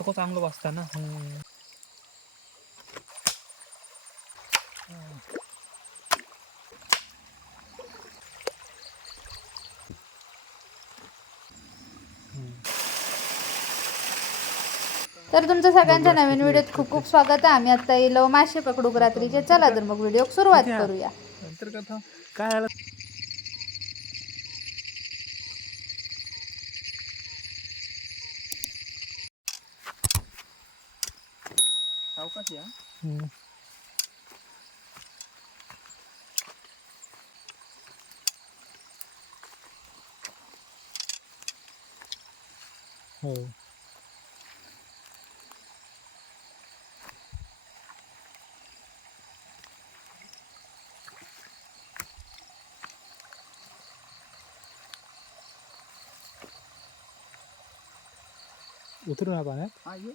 आता चांगलं वाजता ना. तर तुमचं सगळ्यांच्या नवीन व्हिडिओत खूप खूप स्वागत आहे. आम्ही आता येलो मासे पकडू रात्रीचे. चला तर मग व्हिडिओ सुरुवात करूया. नंतर कथा काय झालं सावकाश या. हो उतरू ना पाण्यात. हा ये.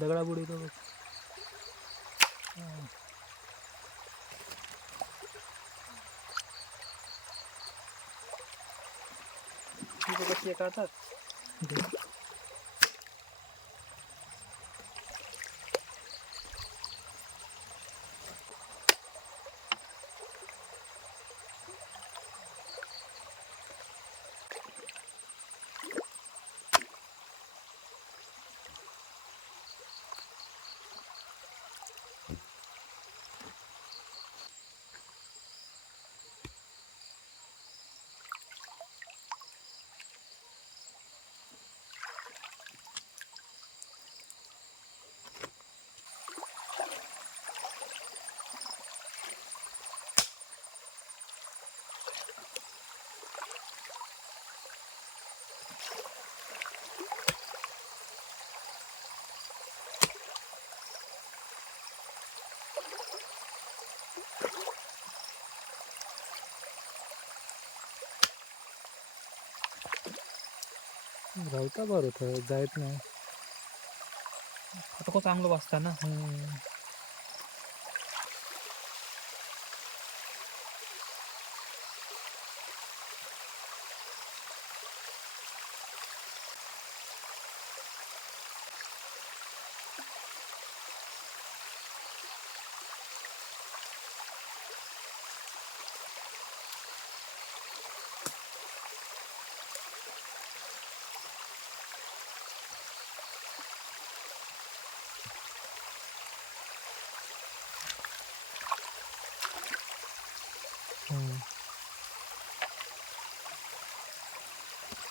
दगडा बुडी तो बघ. कशी काढतात. राहता बरं होतं जायत नाही. आता चांगलं वाजता ना.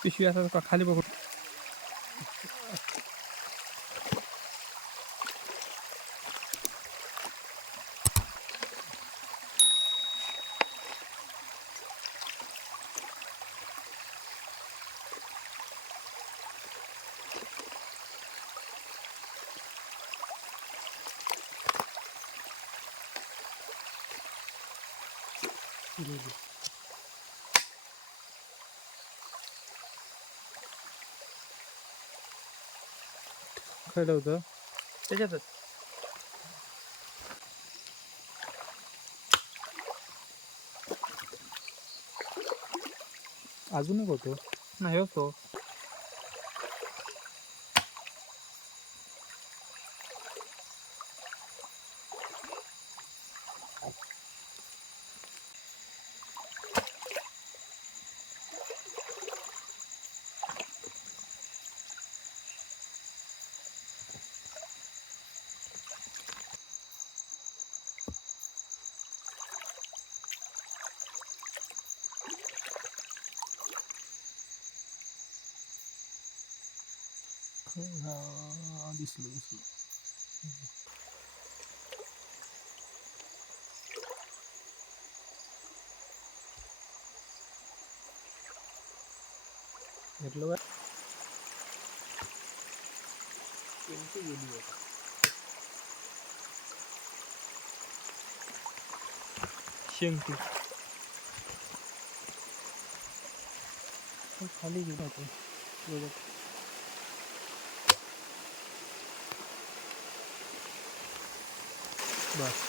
पिशवी असं का खाली बघू. खयलं होतं त्याच्यातच अजून एक होतो. नाही होतो. दिसलं दिसलं. घेतलं का? शेंगटी खाली गेलं होतं. बस.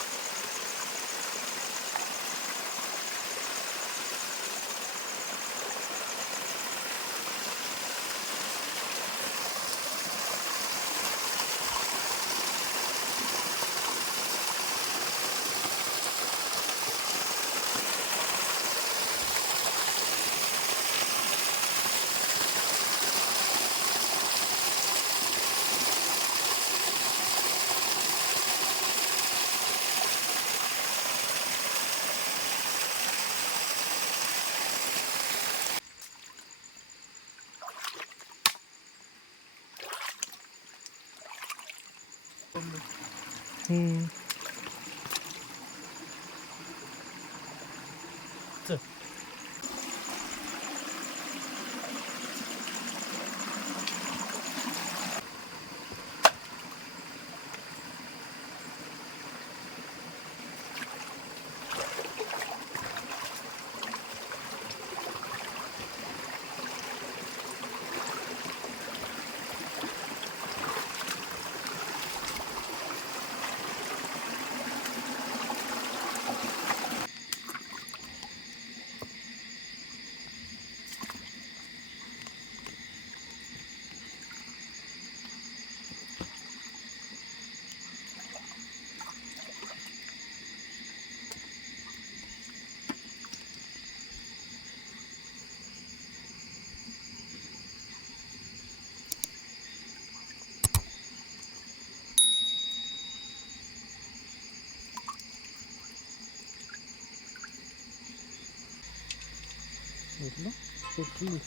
घेतलं सुटली.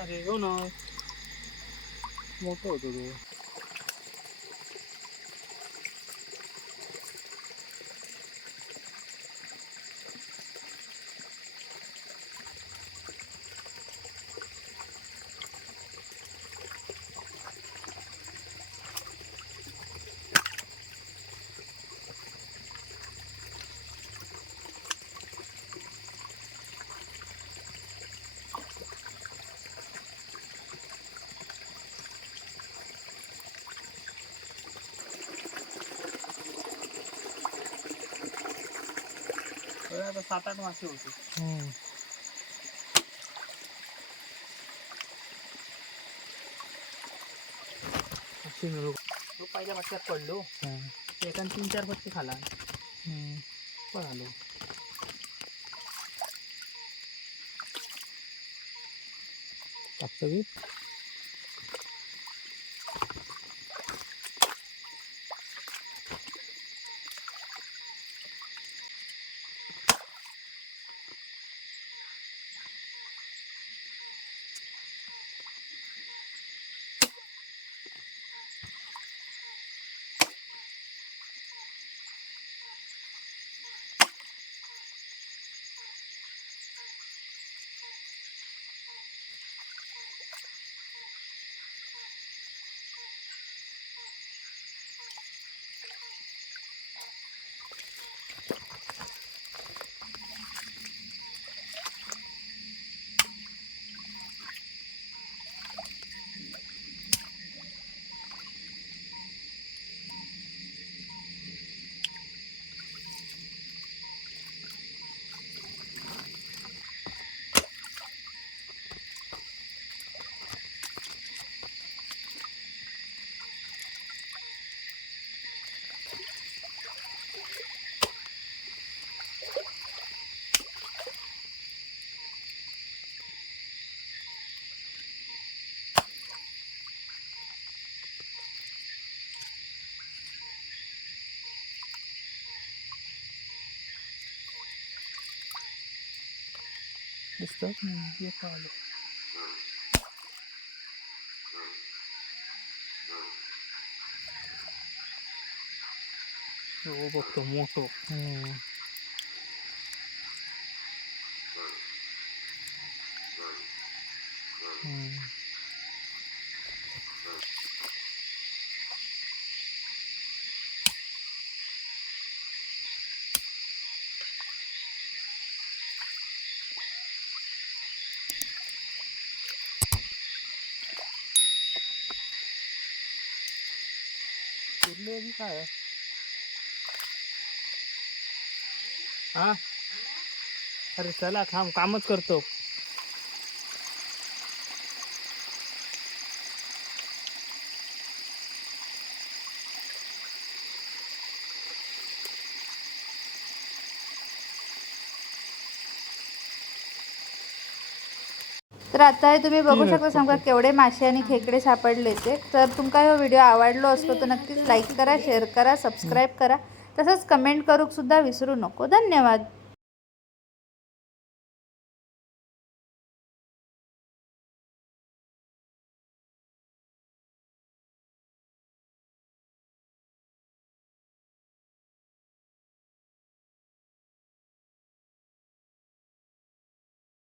अरे हो ना मोठं होतं तो. आता 7-8 मासे होते. तो पहिल्या पट्ट्यात पडलो एकान 3-4 पट्टी खाला पण आलो. टाकतं की दिसतं एक आलं. हो बघतो मोठो. उरले बी काय हा अरे चला कामच करतो. तर आता हे तुम्ही बघू तीन शकता आहेत समजा केवढे मासे आणि खेकडे सापडले ते. तर तुमका हा व्हिडिओ आवडलो असतो तर नक्कीच लाईक करा, शेअर करा, सबस्क्राईब करा, तसंच कमेंट करूक सुद्धा विसरू नको. धन्यवाद.